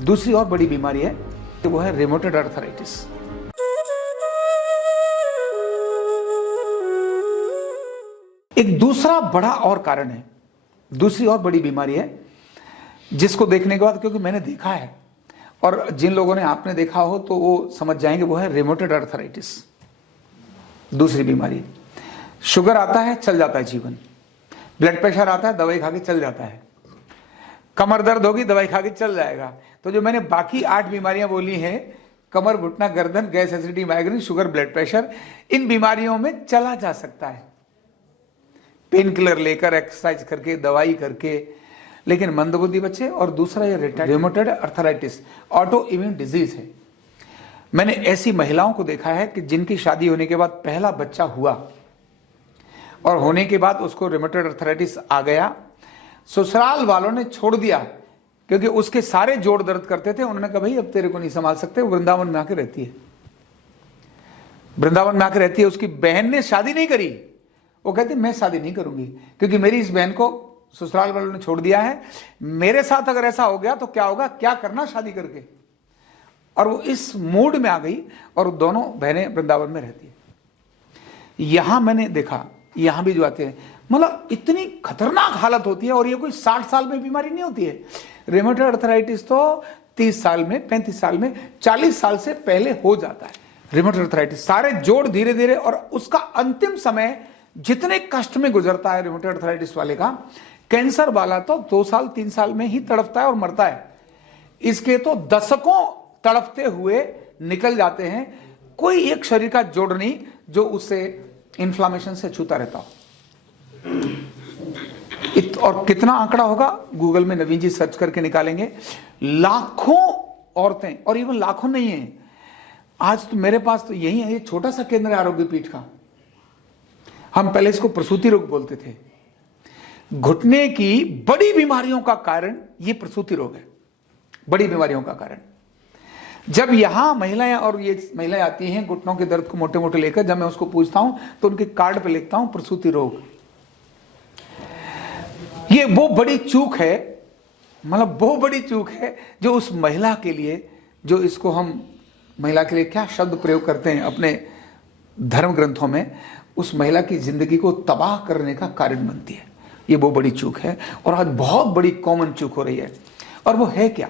दूसरी और बड़ी बीमारी है कि वो है रेमोटेड आर्थराइटिस। एक दूसरा बड़ा और कारण है, दूसरी और बड़ी बीमारी है जिसको देखने के बाद, क्योंकि मैंने देखा है और जिन लोगों ने आपने देखा हो तो वो समझ जाएंगे, वो है रेमोटेड आर्थराइटिस। दूसरी बीमारी, शुगर आता है चल जाता है जीवन, ब्लड प्रेशर आता है दवाई खा के चल जाता है, कमर दर्द होगी दवाई खा के चल जाएगा। तो जो मैंने बाकी 8 बीमारियां बोली हैं, कमर, घुटना, गर्दन, gas, acidity, migraine, sugar, blood pressure, इन बीमारियों में चला जा सकता है पेन किलर लेकर, एक्सरसाइज करके, दवाई करके। लेकिन मंदबुद्धि बच्चे, और दूसरा ये रेमोटेड आर्थराइटिस ऑटो इम्यून डिजीज है। मैंने ऐसी महिलाओं को देखा है कि जिनकी शादी होने के बाद पहला बच्चा हुआ और होने के बाद उसको रेमोटेड आर्थराइटिस आ गया, ससुराल वालों ने छोड़ दिया क्योंकि उसके सारे जोड़ दर्द करते थे। उन्होंने कहा भाई अब तेरे को नहीं संभाल सकते, वो वृंदावन में आके रहती है, वृंदावन में आके रहती है। उसकी बहन ने शादी नहीं करी, वो कहती मैं शादी नहीं करूंगी क्योंकि मेरी इस बहन को ससुराल वालों ने छोड़ दिया है, मेरे साथ अगर ऐसा हो गया तो क्या होगा, क्या करना शादी करके। और वो इस मूड में आ गई और दोनों बहनें वृंदावन में रहती है। यहां मैंने देखा, यहां भी जो आते हैं, मतलब इतनी खतरनाक हालत होती है। और ये कोई 60 साल में बीमारी नहीं होती है। रेमोटेड आर्थराइटिस तो 30 साल में, 35 साल में, 40 साल से पहले हो जाता है। रेमोटेड आर्थराइटिस सारे जोड़ धीरे धीरे, और उसका अंतिम समय जितने कष्ट में गुजरता है रेमोटेड आर्थराइटिस वाले का, कैंसर वाला तो 2 साल 3 साल में ही तड़पता है और मरता है। इसके तो दशकों तड़पते हुए निकल जाते हैं। कोई एक शरीर का जोड़ नहीं जो उससे इन्फ्लामेशन से छूता रहता हो। और कितना आंकड़ा होगा, गूगल में नवीन जी सर्च करके निकालेंगे। लाखों औरतें, और इवन लाखों नहीं है, आज तो मेरे पास तो यही है, ये छोटा सा केंद्र है आरोग्य पीठ का। हम पहले इसको प्रसूति रोग बोलते थे। घुटने की बड़ी बीमारियों का कारण ये प्रसूति रोग है, बड़ी बीमारियों का कारण। जब यहां महिलाएं, और ये महिलाएं आती हैं घुटनों के दर्द को मोटे मोटे लेकर, जब मैं उसको पूछता हूं तो उनके कार्ड पे लिखता हूं प्रसूति रोग। ये वो बड़ी चूक है, मतलब वो बड़ी चूक है जो उस महिला के लिए, जो इसको हम महिला के लिए क्या शब्द प्रयोग करते हैं अपने धर्म ग्रंथों में, उस महिला की जिंदगी को तबाह करने का कारण बनती है। ये वो बड़ी चूक है, और आज बहुत बड़ी कॉमन चूक हो रही है। और वो है क्या,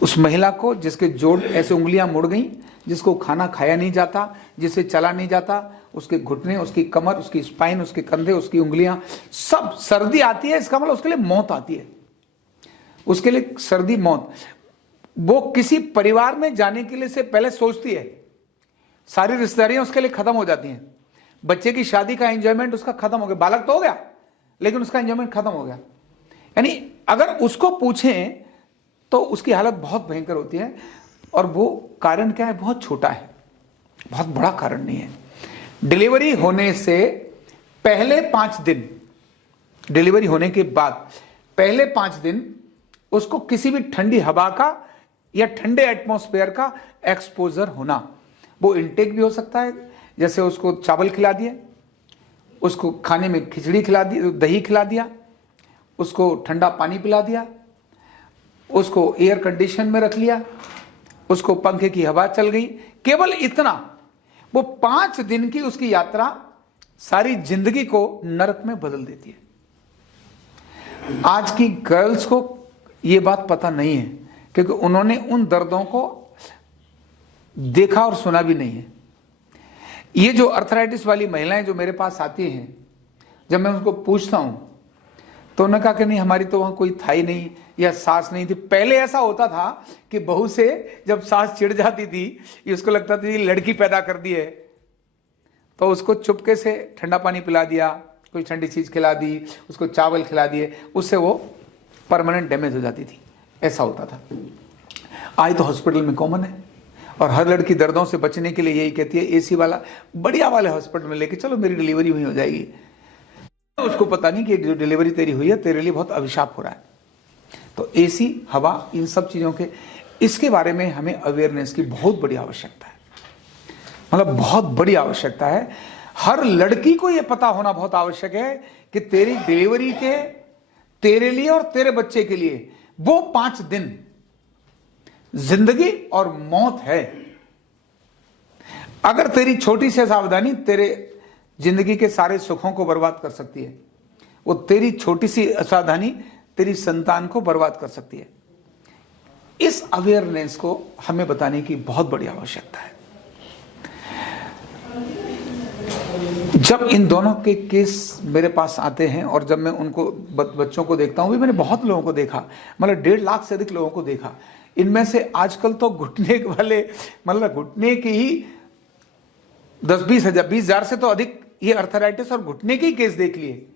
उस महिला को जिसके जोड़ ऐसे उंगलियां मुड़ गई, जिसको खाना खाया नहीं जाता, जिसे चला नहीं जाता, उसके घुटने, उसकी कमर, उसकी स्पाइन, उसके कंधे, उसकी उंगलियां, सब, सर्दी आती है इसका मतलब उसके लिए मौत आती है, उसके लिए सर्दी मौत। वो किसी परिवार में जाने के लिए से पहले सोचती है, सारी रिश्तेदारियां उसके लिए खत्म हो जाती हैं। बच्चे की शादी का एंजॉयमेंट उसका खत्म हो गया, बालक तो हो गया लेकिन उसका एंजॉयमेंट खत्म हो गया। यानी अगर उसको पूछें तो उसकी हालत बहुत भयंकर होती है। और वो कारण क्या है, बहुत छोटा है, बहुत बड़ा कारण नहीं है। डिलीवरी होने से पहले 5 दिन, डिलीवरी होने के बाद पहले 5 दिन उसको किसी भी ठंडी हवा का या ठंडे एटमॉस्फेयर का एक्सपोजर होना, वो इनटेक भी हो सकता है। जैसे उसको चावल खिला दिए, उसको खाने में खिचड़ी खिला दी, दही खिला दिया, उसको ठंडा पानी पिला दिया, उसको एयर कंडीशन में रख लिया, उसको पंखे की हवा चल गई, केवल इतना। वो 5 दिन की उसकी यात्रा सारी जिंदगी को नरक में बदल देती है। आज की गर्ल्स को यह बात पता नहीं है क्योंकि उन्होंने उन दर्दों को देखा और सुना भी नहीं है। ये जो आर्थराइटिस वाली महिलाएं जो मेरे पास आती हैं, जब मैं उनको पूछता हूं तो उन्होंने कहा कि नहीं, हमारी तो वहां कोई था ही नहीं या सास नहीं थी। पहले ऐसा होता था कि बहू से जब सास चिढ़ जाती थी, उसको लगता था ये लड़की पैदा कर दी है, तो उसको चुपके से ठंडा पानी पिला दिया, कोई ठंडी चीज खिला दी, उसको चावल खिला दिए, उससे वो परमानेंट डैमेज हो जाती थी। ऐसा होता था। आज तो हॉस्पिटल में कॉमन है, और हर लड़की दर्दों से बचने के लिए यही कहती है एसी वाला बढ़िया वाले हॉस्पिटल में लेके चलो, मेरी डिलीवरी वहीं हो जाएगी। उसको पता नहीं कि जो डिलीवरी तेरी हुई है तेरे लिए बहुत अभिशाप हो रहा है। तो एसी, हवा, इन सब चीजों के, इसके बारे में हमें अवेयरनेस की बहुत बड़ी आवश्यकता है, मतलब बहुत बड़ी आवश्यकता है। हर लड़की को यह पता होना बहुत आवश्यक है कि तेरी डिलीवरी के तेरे लिए और तेरे बच्चे के लिए वो 5 दिन जिंदगी और मौत है। अगर तेरी छोटी सी सावधानी तेरे जिंदगी के सारे सुखों को बर्बाद कर सकती है, वो तेरी छोटी सी असावधानी तेरी संतान को बर्बाद कर सकती है। इस अवेयरनेस को हमें बताने की बहुत बड़ी आवश्यकता है। जब इन दोनों के केस मेरे पास आते हैं और जब मैं उनको बच्चों को देखता हूं, भी मैंने बहुत लोगों को देखा, मतलब 1.5 लाख से अधिक लोगों को देखा। इनमें से आजकल तो घुटने वाले, मतलब घुटने की ही 10-20 हजार से तो अधिक ये अर्थराइटिस और घुटने के ही केस देख लिए।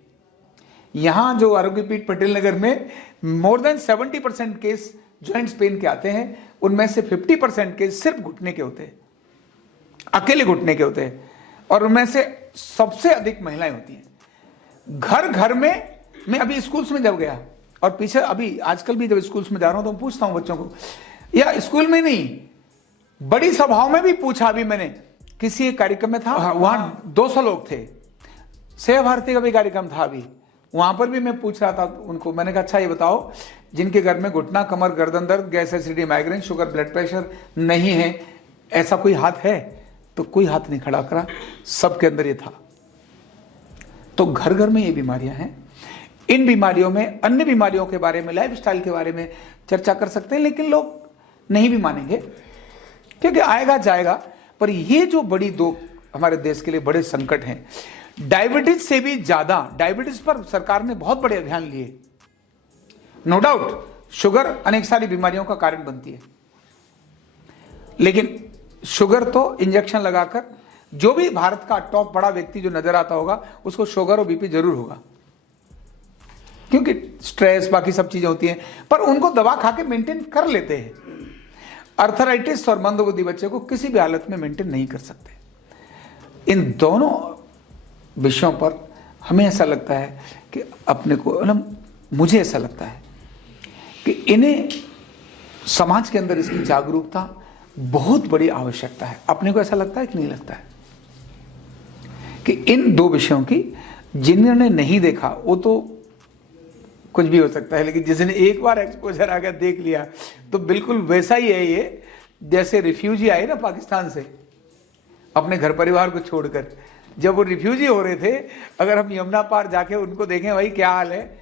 यहां जो आरोग्य पीठ पटेल नगर में more than 70% case joints pain के आते हैं, उनमें से 50% केस सिर्फ घुटने के होते हैं, अकेले घुटने के होते हैं, और उनमें से सबसे अधिक महिलाएं होती हैं। घर घर में, मैं अभी स्कूल्स में जब गया और पीछे अभी आजकल भी जब स्कूल्स में जा रहा हूं तो पूछता हूं बच्चों को, या स्कूल में नहीं बड़ी सभाओं में भी पूछा। अभी मैंने किसी एक कार्यक्रम में था, वहां 200 लोग थे, सेवा भारती का भी कार्यक्रम था अभी, वहां पर भी मैं पूछ रहा था उनको। मैंने कहा अच्छा ये बताओ, जिनके घर में घुटना, कमर, गर्दन दर्द, gas, acidity, migraine, sugar, blood pressure नहीं है, ऐसा कोई हाथ है? तो कोई हाथ नहीं खड़ा करा, सबके अंदर ये था। तो घर घर में ये बीमारियां हैं। इन बीमारियों में, अन्य बीमारियों के बारे में, लाइफस्टाइल के बारे में चर्चा कर सकते हैं, लेकिन लोग नहीं भी मानेंगे क्योंकि आएगा जाएगा। पर ये जो बड़ी दो हमारे देश के लिए बड़े संकट हैं, डायबिटीज से भी ज्यादा, डायबिटीज पर सरकार ने बहुत बड़े अभियान लिए, नो डाउट। शुगर अनेक सारी बीमारियों का कारण बनती है, लेकिन शुगर तो इंजेक्शन लगाकर, जो भी भारत का टॉप बड़ा व्यक्ति जो नजर आता होगा उसको शुगर और बीपी जरूर होगा, क्योंकि स्ट्रेस बाकी सब चीजें होती हैं, पर उनको दवा खा के मेंटेन कर लेते हैं। अर्थराइटिस और मंदबुद्धि बच्चे को किसी भी हालत में मेंटेन नहीं कर सकते। इन दोनों विषयों पर हमें ऐसा लगता है कि अपने को, मुझे ऐसा लगता है कि इन्हें समाज के अंदर इसकी जागरूकता बहुत बड़ी आवश्यकता है। अपने को ऐसा लगता है कि नहीं लगता है कि इन दो विषयों की जिन्होंने नहीं देखा वो तो कुछ भी हो सकता है, लेकिन जिसने एक बार एक्सपोजर आ गया, देख लिया, तो बिल्कुल वैसा ही है ये जैसे रिफ्यूजी आए ना पाकिस्तान से अपने घर परिवार को छोड़कर। जब वो रिफ्यूजी हो रहे थे, अगर हम यमुना पार जाके उनको देखें भाई क्या हाल है,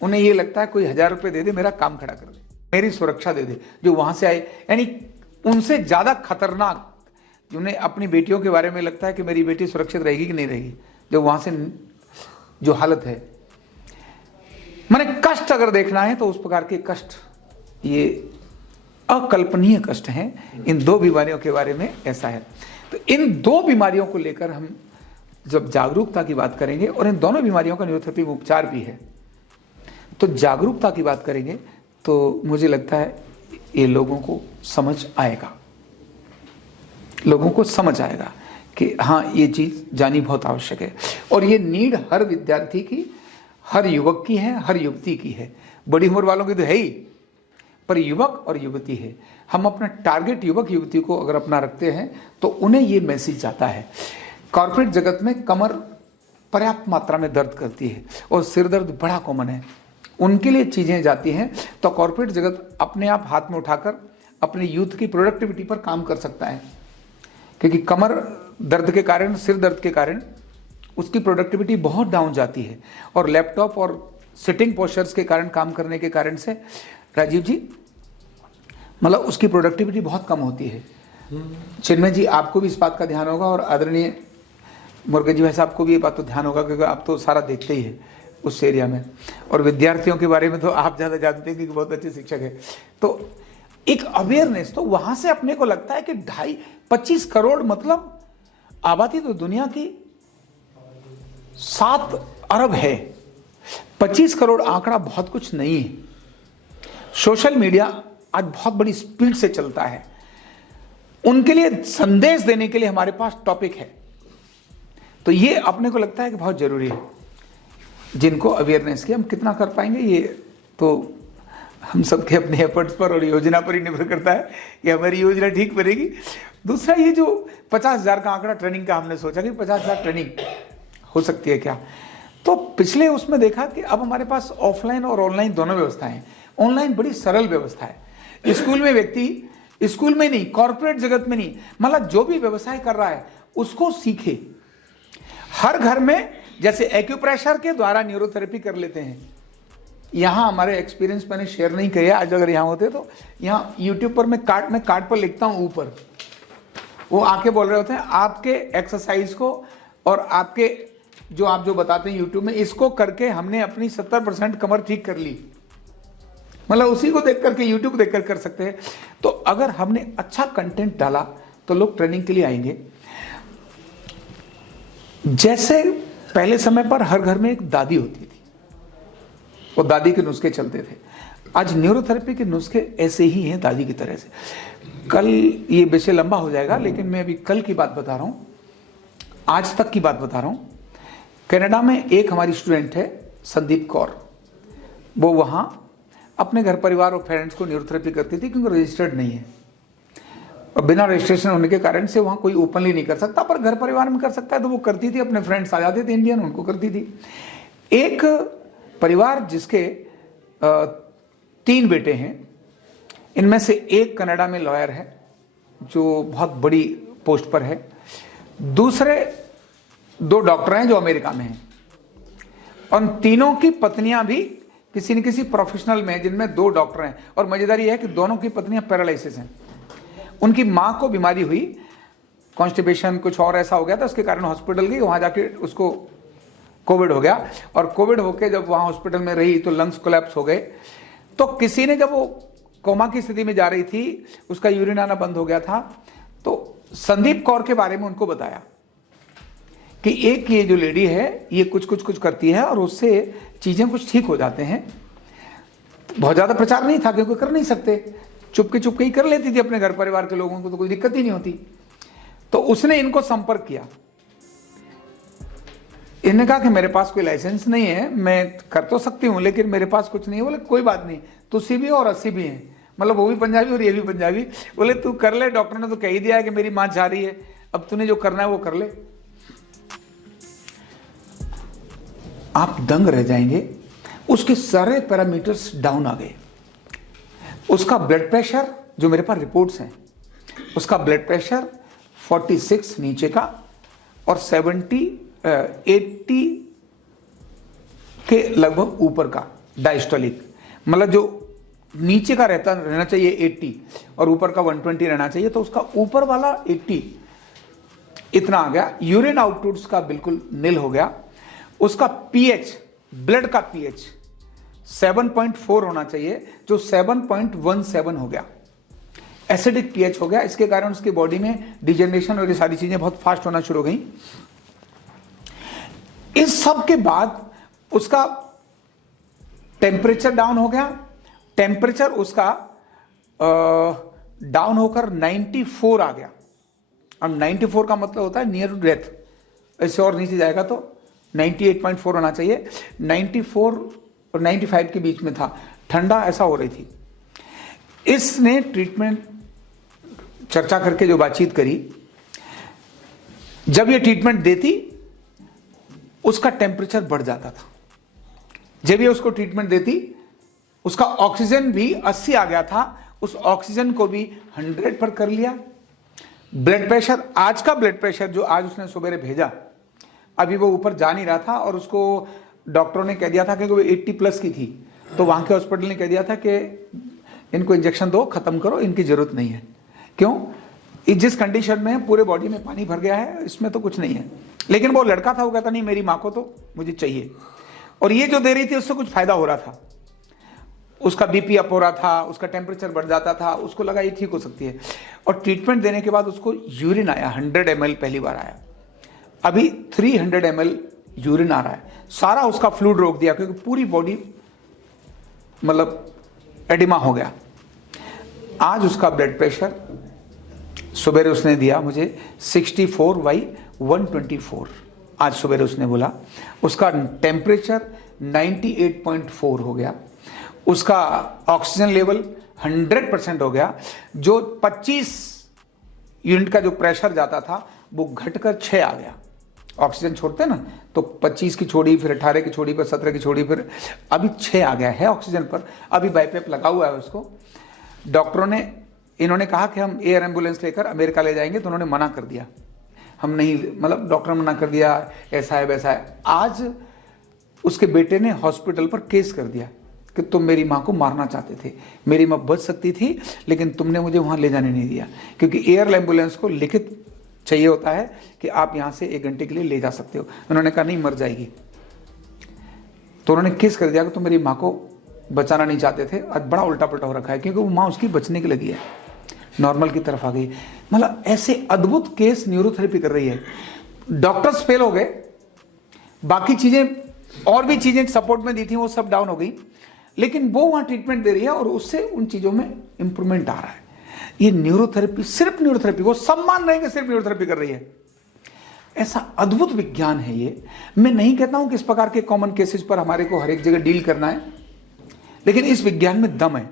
उन्हें ये लगता है कोई 1000 रुपये दे दे, मेरा काम खड़ा कर दे, मेरी सुरक्षा दे दे। जो वहां से आए, यानी उनसे ज्यादा खतरनाक, उन्हें अपनी बेटियों के बारे में लगता है कि मेरी बेटी सुरक्षित रहेगी कि नहीं रहेगी, जो वहां से जो हालत है, माने कष्ट अगर देखना है तो उस प्रकार के कष्ट, ये अकल्पनीय कष्ट हैं। इन दो बीमारियों के बारे में ऐसा है। तो इन दो बीमारियों को लेकर हम जब जागरूकता की बात करेंगे, और इन दोनों बीमारियों का न्यूरोथेरेपी उपचार भी है, तो जागरूकता की बात करेंगे तो मुझे लगता है ये लोगों को समझ आएगा, लोगों को समझ आएगा कि हाँ ये चीज जानी बहुत आवश्यक है। और ये नीड हर विद्यार्थी की, हर युवक की है, हर युवती की है। बड़ी उम्र वालों की तो है ही, पर युवक और युवती है। हम अपना टारगेट युवक युवती को अगर अपना रखते हैं तो उन्हें ये मैसेज जाता है। कॉर्पोरेट जगत में कमर पर्याप्त मात्रा में दर्द करती है और सिर दर्द बड़ा कॉमन है, उनके लिए चीजें जाती हैं, तो कॉर्पोरेट जगत अपने आप हाथ में उठाकर अपने यूथ की प्रोडक्टिविटी पर काम कर सकता है, क्योंकि कमर दर्द के कारण, सिर दर्द के कारण उसकी प्रोडक्टिविटी बहुत डाउन जाती है। और लैपटॉप और सिटिंग पोस्चर्स के कारण, काम करने के कारण से राजीव जी, मतलब उसकी प्रोडक्टिविटी बहुत कम होती है। चिन्मय जी, आपको भी इस बात का ध्यान होगा, और आदरणीय मुर्गे जी भाई साहब को भी ये बात तो ध्यान होगा, क्योंकि आप तो सारा देखते ही है उस एरिया में, और विद्यार्थियों के बारे में तो आप ज़्यादा जानते हैं क्योंकि बहुत अच्छे शिक्षक है। तो एक अवेयरनेस, तो वहां से अपने को लगता है कि 25 करोड़, मतलब आबादी तो दुनिया की 7 अरब है। 25 करोड़ आंकड़ा बहुत कुछ नहीं है। सोशल मीडिया आज बहुत बड़ी स्पीड से चलता है, उनके लिए संदेश देने के लिए हमारे पास टॉपिक है, तो ये अपने को लगता है कि बहुत जरूरी है। जिनको अवेयरनेस की, हम कितना कर पाएंगे ये तो हम सबके अपने एफर्ट्स पर और योजना पर ही निर्भर करता है कि हमारी योजना ठीक बनेगी। दूसरा, ये जो 50,000 का आंकड़ा ट्रेनिंग का, हमने सोचा कि 50,000 ट्रेनिंग हो सकती है क्या, तो पिछले उसमें देखा कि अब हमारे पास ऑफलाइन और ऑनलाइन दोनों व्यवस्थाएं हैं। ऑनलाइन बड़ी सरल व्यवस्था है। स्कूल में व्यक्ति, स्कूल में नहीं, कॉर्पोरेट जगत में नहीं, मतलब जो भी व्यवसाय कर रहा है उसको सीखे। हर घर में जैसे एक्यूप्रेशर के द्वारा न्यूरोथेरेपी कर लेते हैं। यहाँ हमारे एक्सपीरियंस मैंने शेयर नहीं किया, आज अगर यहाँ होते तो यहाँ यूट्यूब पर मैं कार्ड पर लिखता हूँ ऊपर, वो आके बोल रहे होते हैं आपके एक्सरसाइज को और आपके जो आप जो बताते हैं यूट्यूब में, इसको करके हमने अपनी 70% कमर ठीक कर ली। मतलब उसी को देख करके, यूट्यूब देख कर सकते हैं। तो अगर हमने अच्छा कंटेंट डाला तो लोग ट्रेनिंग के लिए आएंगे। जैसे पहले समय पर हर घर में एक दादी होती थी, वो दादी के नुस्खे चलते थे। आज न्यूरोथेरेपी के नुस्खे ऐसे ही हैं दादी की तरह से। कल ये विषय लंबा हो जाएगा, लेकिन मैं अभी कल की बात बता रहा हूं, आज तक की बात बता रहा हूं। कनाडा में एक हमारी स्टूडेंट है संदीप कौर, वो वहां अपने घर परिवार और पेरेंट्स को न्यूरोथेरेपी करती थी, क्योंकि रजिस्टर्ड नहीं है और बिना रजिस्ट्रेशन होने के कारण से वहां कोई ओपनली नहीं कर सकता, पर घर परिवार में कर सकता है। तो वो करती थी, अपने फ्रेंड्स आ जाते थे इंडियन, उनको करती थी। एक परिवार जिसके 3 बेटे हैं, इनमें से एक कनाडा में लॉयर है जो बहुत बड़ी पोस्ट पर है, दूसरे 2 डॉक्टर हैं जो अमेरिका में हैं, और तीनों की पत्नियां भी किसी न किसी प्रोफेशनल में, जिनमें 2 डॉक्टर हैं। और मजेदार यह है कि दोनों की पत्नियां पैरालिसिस हैं। उनकी मां को बीमारी हुई, कॉन्स्टिपेशन कुछ और ऐसा हो गया था, उसके कारण हॉस्पिटल गई, वहां जाके उसको कोविड हो गया, और कोविड होके जब वहां हॉस्पिटल में रही तो लंग्स कोलैप्स हो गए। तो किसी ने, जब वो कोमा की स्थिति में जा रही थी, उसका यूरिन आना बंद हो गया था, तो संदीप कौर के बारे में उनको बताया कि एक ये जो लेडी है ये कुछ करती है और उससे चीजें कुछ ठीक हो जाते हैं। बहुत ज्यादा प्रचार नहीं था क्योंकि कर नहीं सकते, चुपके ही कर लेती थी अपने घर परिवार के लोगों को, तो कोई दिक्कत ही नहीं होती। तो उसने इनको संपर्क किया। इन्होंने कहा कि मेरे पास कोई लाइसेंस नहीं है, मैं कर तो सकती हूं लेकिन मेरे पास कुछ नहीं है। बोले कोई बात नहीं, तुसी भी और 80 भी हैं, मतलब वो भी पंजाबी और ये भी पंजाबी। बोले तू कर ले, डॉक्टर ने तो कह ही दिया है कि मेरी मां जा रही है, अब तूने जो करना है वो कर ले। आप दंग रह जाएंगे, उसके सारे पैरामीटर्स डाउन आ गए। उसका ब्लड प्रेशर, जो मेरे पास रिपोर्ट्स हैं, उसका ब्लड प्रेशर 46 नीचे का और 80 के लगभग ऊपर का डायस्टोलिक, मतलब जो नीचे का रहना चाहिए 80 और ऊपर का 120 रहना चाहिए, तो उसका ऊपर वाला 80 इतना आ गया। यूरिन आउटपुट्स का बिल्कुल नील हो गया। उसका पीएच, ब्लड का पीएच 7.4 होना चाहिए, जो 7.17 हो गया। एसिडिक पीएच हो गया। इसके कारण उसकी बॉडी में डिजेनरेशन और ये सारी चीजें बहुत फास्ट होना शुरू हो गई। इस सब के बाद उसका टेम्परेचर डाउन हो गया। टेम्परेचर उसका डाउन होकर 94 आ गया। अब 94 का मतलब होता है नियर टू डेथ, ऐसे और नीचे जाएगा तो 98.4 होना चाहिए। 94 और 95 के बीच में था, ठंडा ऐसा हो रही थी। इसने ट्रीटमेंट चर्चा करके जो बातचीत करी, जब ये ट्रीटमेंट देती उसका टेम्परेचर बढ़ जाता था। जब ये उसको ट्रीटमेंट देती उसका ऑक्सीजन भी 80 आ गया था, उस ऑक्सीजन को भी 100 पर कर लिया। ब्लड प्रेशर, आज का ब्लड प्रेशर जो आज उसने सुबह भेजा, अभी वो ऊपर जा नहीं रहा था और उसको डॉक्टरों ने कह दिया था कि वो 80+ की थी, तो वहां के हॉस्पिटल ने कह दिया था कि इनको इंजेक्शन दो, खत्म करो, इनकी जरूरत नहीं है। क्यों? जिस कंडीशन में पूरे बॉडी में पानी भर गया है, इसमें तो कुछ नहीं है। लेकिन वो लड़का था, वो कहता नहीं मेरी माँ को तो मुझे चाहिए, और ये जो दे रही थी उससे कुछ फायदा हो रहा था। उसका बीपी अप हो रहा था, उसका टेम्परेचर बढ़ जाता था, उसको लगा ये ठीक हो सकती है। और ट्रीटमेंट देने के बाद उसको यूरिन आया 100 ml पहली बार आया, अभी 300 ml यूरिन आ रहा है। सारा उसका फ्लूइड रोक दिया क्योंकि पूरी बॉडी मतलब एडिमा हो गया। आज उसका ब्लड प्रेशर सुबह उसने दिया मुझे 64/124, आज सुबह उसने बोला। उसका टेम्परेचर 98.4 हो गया। उसका ऑक्सीजन लेवल 100% हो गया। जो 25 यूनिट का जो प्रेशर जाता था वो घटकर 6 आ गया। ऑक्सीजन छोड़ते हैं ना, तो 25 की छोड़ी, फिर 18 की छोड़ी पर 17 की छोड़ी, फिर अभी 6 आ गया है ऑक्सीजन पर, अभी बाईपेप लगा हुआ है उसको। डॉक्टरों ने, इन्होंने कहा कि हम एयर एम्बुलेंस लेकर अमेरिका ले जाएंगे, तो उन्होंने मना कर दिया, हम नहीं, मतलब डॉक्टर ने मना कर दिया, ऐसा है वैसा है। आज उसके बेटे ने हॉस्पिटल पर केस कर दिया कि तुम मेरी माँ को मारना चाहते थे, मेरी माँ बच सकती थी लेकिन तुमने मुझे वहाँ ले जाने नहीं दिया, क्योंकि एयर एम्बुलेंस को लिखित चाहिए होता है कि आप यहाँ से 1 घंटे के लिए ले जा सकते हो। उन्होंने कहा नहीं, मर जाएगी। तो उन्होंने केस कर दिया कि तुम मेरी माँ को बचाना नहीं चाहते थे। आज बड़ा उल्टा पल्टा हो रखा है, क्योंकि वो माँ उसकी बचने की लगी है, नॉर्मल की तरफ आ गई। मतलब ऐसे अद्भुत केस न्यूरोथेरेपी कर रही है। डॉक्टर्स फेल हो गए, बाकी चीजें और भी चीजें सपोर्ट में दी थी वो सब डाउन हो गई, लेकिन वो वहां ट्रीटमेंट दे रही है और उससे उन चीजों में इंप्रूवमेंट आ रहा है। ये न्यूरोथेरेपी, सिर्फ न्यूरोथेरेपी, वो सब मान रहे हैं कि सिर्फ न्यूरोथेरेपी कर रही है। ऐसा अद्भुत विज्ञान है ये। मैं नहीं कहता हूं कि इस प्रकार के कॉमन केसेस पर हमारे को हर एक जगह डील करना है, लेकिन इस विज्ञान में दम है।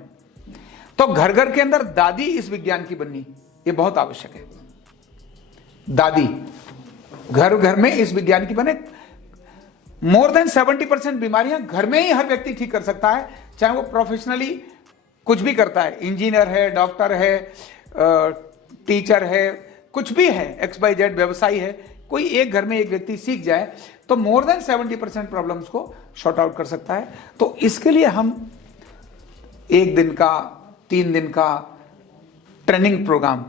तो घर घर के अंदर दादी इस विज्ञान की बननी, ये बहुत आवश्यक है। दादी घर घर में इस विज्ञान की बने। मोर देन 70% बीमारियां घर में ही हर व्यक्ति ठीक कर सकता है, चाहे वो प्रोफेशनली कुछ भी करता है, इंजीनियर है, डॉक्टर है, टीचर है, कुछ भी है, XYZ व्यवसायी है, कोई एक घर में एक व्यक्ति सीख जाए तो मोर देन 70% प्रॉब्लम्स को शॉर्ट आउट कर सकता है। तो इसके लिए हम 1 दिन का, 3 दिन का ट्रेनिंग प्रोग्राम,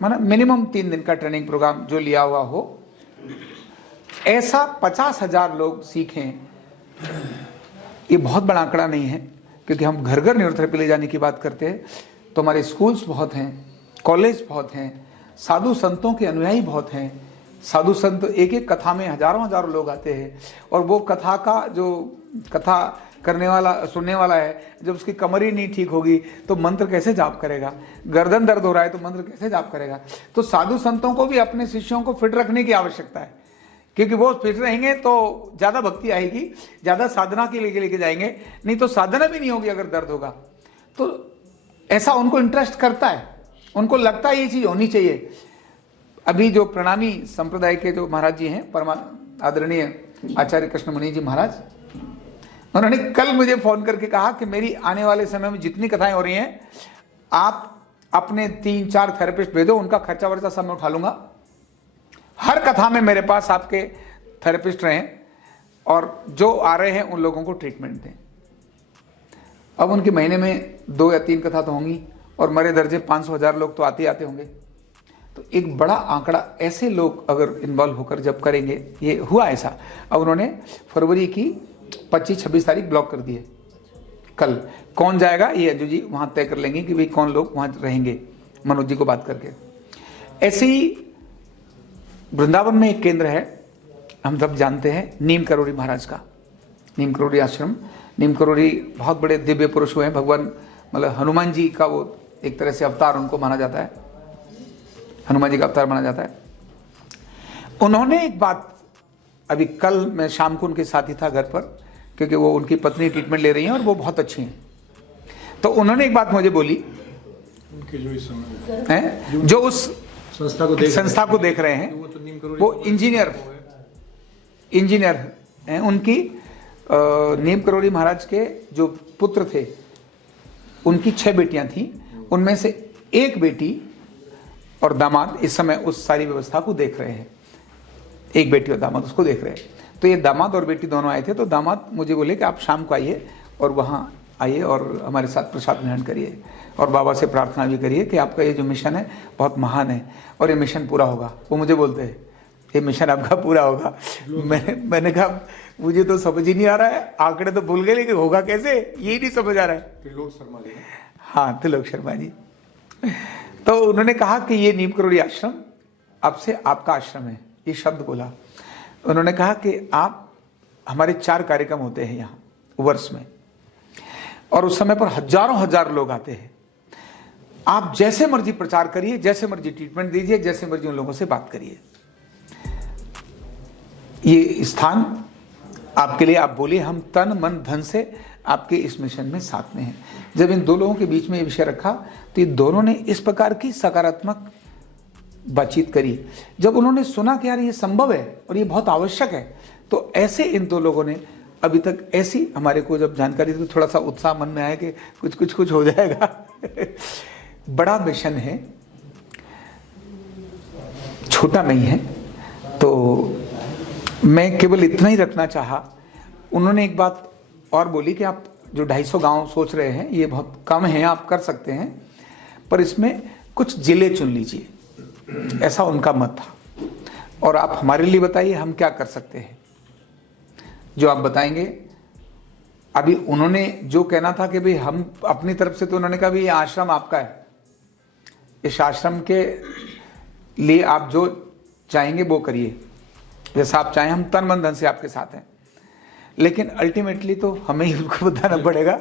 माना मिनिमम 3 दिन का ट्रेनिंग प्रोग्राम जो लिया हुआ हो, ऐसा 50,000 लोग सीखें। ये बहुत बड़ा आंकड़ा नहीं है, क्योंकि हम घर घर न्यूरोथेरेपी ले जाने की बात करते हैं तो हमारे स्कूल्स बहुत हैं, कॉलेज बहुत हैं, साधु संतों के अनुयायी बहुत हैं। साधु संत एक एक कथा में हजारों लोग आते हैं, और वो कथा का जो कथा करने वाला, सुनने वाला है, जब उसकी कमर ही नहीं ठीक होगी तो मंत्र कैसे जाप करेगा, गर्दन दर्द हो रहा है तो मंत्र कैसे जाप करेगा। तो साधु संतों को भी अपने शिष्यों को फिट रखने की आवश्यकता है, क्योंकि वो फिट रहेंगे तो ज्यादा भक्ति आएगी, ज्यादा साधना के लेके जाएंगे, नहीं तो साधना भी नहीं होगी अगर दर्द होगा। तो ऐसा उनको इंटरेस्ट करता है, उनको लगता है ये चीज होनी चाहिए। अभी जो प्रणामी संप्रदाय के जो महाराज जी हैं, परमा आदरणीय आचार्य कृष्ण मुनि जी महाराज, उन्होंने कल मुझे फोन करके कहा कि मेरी आने वाले समय में जितनी कथाएं हो रही हैं, आप अपने 3-4 थेरेपिस्ट भेजो, उनका खर्चा वर्चा सब मैं उठा लूंगा। हर कथा में मेरे पास आपके थेरेपिस्ट रहें और जो आ रहे हैं उन लोगों को ट्रीटमेंट दें। अब उनके महीने में 2 या 3 कथा तो होंगी, और मरे दर्जे 500,000 लोग तो आते आते होंगे। तो एक बड़ा आंकड़ा ऐसे लोग अगर इन्वॉल्व होकर जब करेंगे, ये हुआ ऐसा। अब उन्होंने फरवरी की 25-26 तारीख ब्लॉक कर दी है। कल कौन जाएगा ये अंजू जी वहां तय कर लेंगे कि भाई कौन लोग वहां रहेंगे, मनोज जी को बात करके। ऐसे ही वृंदावन में एक केंद्र है, हम सब जानते हैं, नीम करोड़ी महाराज का, नीम करोड़ी आश्रम। नीम करोड़ी बहुत बड़े दिव्य पुरुष हुए हैं, भगवान मतलब हनुमान जी का वो एक तरह से अवतार उनको माना जाता है, हनुमान जी का अवतार माना जाता है। उन्होंने एक बात, अभी कल मैं शाम को उनके साथ ही था घर पर, क्योंकि वो उनकी पत्नी ट्रीटमेंट ले रही हैं और वो बहुत अच्छी हैं। तो उन्होंने एक बात मुझे बोली, उनके जो इस समय हैं जो उस संस्था को देख रहे हैं, वो इंजीनियर हैं। उनकी नीम करोड़ी महाराज के जो पुत्र थे, उनकी 6 बेटियां थीं, उनमें से एक बेटी और दामाद इस समय उस सारी व्यवस्था को देख रहे हैं। एक बेटी और दामाद उसको देख रहे हैं। तो ये दामाद और बेटी दोनों आए थे। तो दामाद मुझे बोले कि आप शाम को आइए और वहाँ आइए और हमारे साथ प्रसाद ग्रहण करिए, और बाबा से प्रार्थना भी करिए कि आपका ये जो मिशन है बहुत महान है और ये मिशन पूरा होगा। वो मुझे बोलते हैं ये मिशन आपका पूरा होगा। मैंने कहा मुझे तो समझ ही नहीं आ रहा है, आंकड़े तो भूल गए, लेकिन होगा कैसे यही नहीं समझ आ रहा है। त्रिलोक शर्मा जी। हाँ, त्रिलोक शर्मा जी। तो उन्होंने कहा कि ये नीम करोड़ी आश्रम अब से आपका आश्रम है, ये शब्द बोला। उन्होंने कहा कि आप, हमारे 4 कार्यक्रम होते हैं यहाँ वर्ष में, और उस समय पर हजारों लोग आते हैं। आप जैसे मर्जी प्रचार करिए, जैसे मर्जी ट्रीटमेंट दीजिए, जैसे मर्जी उन लोगों से बात करिए। ये स्थान आपके लिए, आप बोलिए हम तन मन धन से आपके इस मिशन में साथ में हैं। जब इन 2 लोगों के बीच में ये विषय रखा तो ये दोनों ने इस प्रकार की सकारात्मक बातचीत करी, जब उन्होंने सुना कि यार ये संभव है और ये बहुत आवश्यक है, तो ऐसे इन दो लोगों ने अभी तक ऐसी हमारे को जब जानकारी दी, तो थोड़ा सा उत्साह मन में आया कि कुछ हो जाएगा। बड़ा मिशन है, छोटा नहीं है। तो मैं केवल इतना ही रखना चाहा। उन्होंने एक बात और बोली कि आप जो 250 गांव सोच रहे हैं ये बहुत कम है, आप कर सकते हैं, पर इसमें कुछ जिले चुन लीजिए, ऐसा उनका मत था। और आप हमारे लिए बताइए हम क्या कर सकते हैं, जो आप बताएंगे। अभी उन्होंने जो कहना था कि भाई हम अपनी तरफ से, तो उन्होंने कहा भी ये आश्रम आपका है, इस आश्रम के लिए आप जो चाहेंगे वो करिए, जैसा आप चाहें, हम तन मन धन से आपके साथ हैं। लेकिन अल्टीमेटली तो हमें ही उनको बताना पड़ेगा,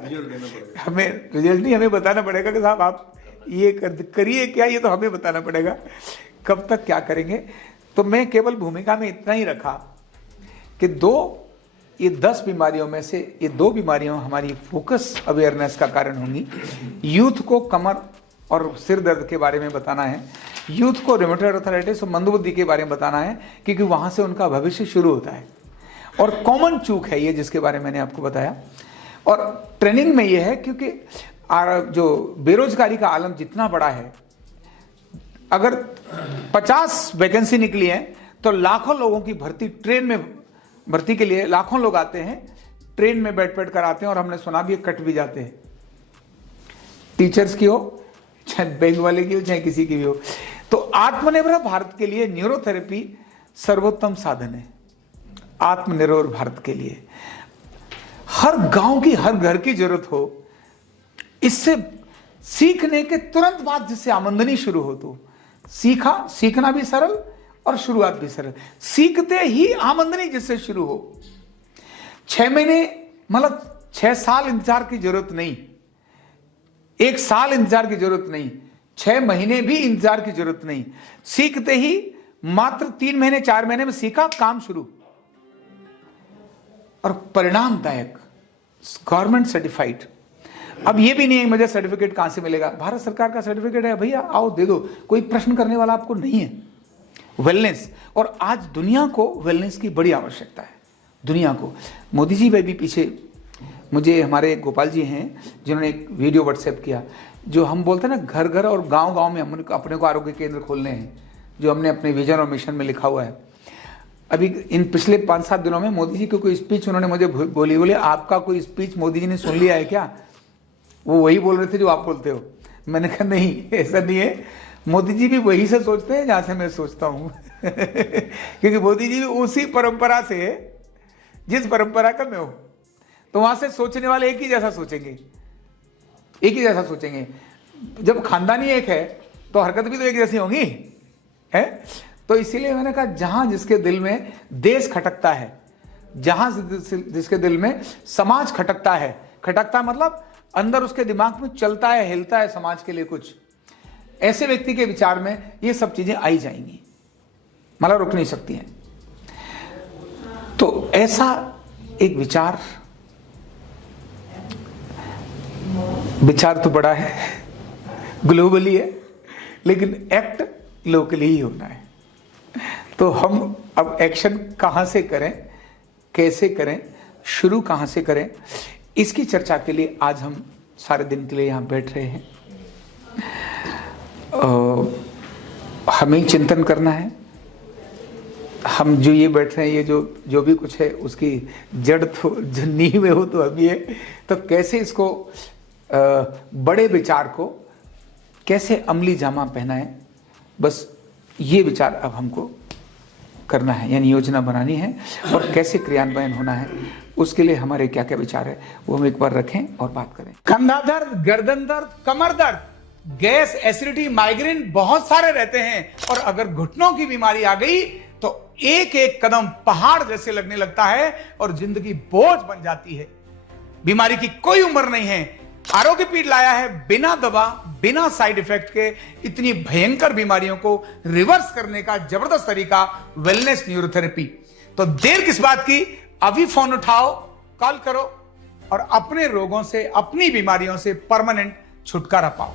हमें रिजल्ट नहीं, हमें बताना पड़ेगा कि साहब आप ये करिए क्या, ये तो हमें बताना पड़ेगा कब तक क्या करेंगे। तो मैं केवल भूमिका में इतना ही रखा कि ये 10 बीमारियों में से ये 2 बीमारियां हमारी फोकस अवेयरनेस का कारण होंगी। यूथ को कमर और सिर दर्द के बारे में बताना है, यूथ को रूमेटॉइड आर्थराइटिस और मंदबुद्धि के बारे में बताना है, क्योंकि वहां से उनका भविष्य शुरू होता है। और कॉमन चूक है ये, जिसके बारे में मैंने आपको बताया। और ट्रेनिंग में ये है क्योंकि जो बेरोजगारी का आलम जितना बड़ा है, अगर 50 वैकेंसी निकली है तो लाखों लोगों की भर्ती के लिए लाखों लोग आते हैं, ट्रेन में बैठ कर आते हैं, और हमने सुना भी कट भी जाते हैं, टीचर्स की हो चाहे बैंक वाले की हो चाहे किसी की भी हो। तो आत्मनिर्भर भारत के लिए न्यूरोथेरेपी सर्वोत्तम साधन है। आत्मनिर्भर भारत के लिए हर गांव की, हर घर की जरूरत हो, इससे सीखने के तुरंत बाद जिससे आमदनी शुरू हो, तो सीखना भी सरल और शुरुआत भी सरल, सीखते ही आमदनी जिससे शुरू हो। 6 महीने मतलब 6 साल इंतजार की जरूरत नहीं, 1 साल इंतजार की जरूरत नहीं, 6 महीने भी इंतजार की जरूरत नहीं, सीखते ही मात्र 3 महीने 4 महीने में सीखा, काम शुरू, और परिणामदायक, गवर्नमेंट सर्टिफाइड। अब ये भी नहीं है मुझे सर्टिफिकेट कहां से मिलेगा, भारत सरकार का सर्टिफिकेट है भैया, आओ दे दो, कोई प्रश्न करने वाला आपको नहीं है। वेलनेस, और आज दुनिया को वेलनेस की बड़ी आवश्यकता है, दुनिया को। मोदी जी भी पीछे, मुझे हमारे गोपाल जी हैं जिन्होंने एक वीडियो व्हाट्सएप किया, जो हम बोलते हैं ना घर घर और गांव गांव में हम अपने को आरोग्य केंद्र खोलने हैं, जो हमने अपने विजन और मिशन में लिखा हुआ है। अभी इन पिछले 5-7 दिनों में मोदी जी की कोई स्पीच उन्होंने मुझे बोले आपका कोई स्पीच मोदी जी ने सुन लिया है क्या? वो वही बोल रहे थे जो आप बोलते हो। मैंने कहा नहीं, ऐसा नहीं है, मोदी जी भी वही से सोचते हैं जहां से मैं सोचता हूं क्योंकि मोदी जी भी उसी परंपरा से है जिस परंपरा का मैं हूं, तो वहां से सोचने वाले एक ही जैसा सोचेंगे, एक ही जैसा सोचेंगे। जब खानदानी एक है तो हरकत भी तो एक जैसी होंगी, है? तो इसीलिए मैंने कहा जहां जिसके दिल में देश खटकता है, जहां जिसके दिल में समाज खटकता है, खटकता मतलब अंदर उसके दिमाग में चलता है, हिलता है समाज के लिए कुछ, ऐसे व्यक्ति के विचार में ये सब चीजें आई जाएंगी, मतलब रुक नहीं सकती हैं। तो ऐसा एक विचार तो बड़ा है, ग्लोबली है, लेकिन एक्ट लोकली ही होना है। तो हम अब एक्शन कहां से करें, कैसे करें, शुरू कहां से करें, इसकी चर्चा के लिए आज हम सारे दिन के लिए यहां बैठ रहे हैं। हमें चिंतन करना है, हम जो ये बैठ रहे हैं, ये जो भी कुछ है उसकी जड़ तो जो नींव में हो तो अभी है, तो कैसे इसको बड़े विचार को कैसे अमली जामा पहनाएं, बस ये विचार अब हमको करना है, यानी योजना बनानी है और कैसे क्रियान्वयन होना है, उसके लिए हमारे क्या क्या विचार है वो हम एक बार रखें और बात करें। कंधा दर्द, गर्दन दर्द, कमर दर्द, गैस, एसिडिटी, माइग्रेन बहुत सारे रहते हैं, और अगर घुटनों की बीमारी आ गई तो एक एक कदम पहाड़ जैसे लगने लगता है और जिंदगी बोझ बन जाती है। बीमारी की कोई उम्र नहीं है। आरोग्य पीठ लाया है बिना दवा, बिना साइड इफेक्ट के इतनी भयंकर बीमारियों को रिवर्स करने का जबरदस्त तरीका, वेलनेस न्यूरोथेरेपी। तो देर किस बात की, अभी फोन उठाओ, कॉल करो और अपने रोगों से, अपनी बीमारियों से परमानेंट छुटकारा पाओ।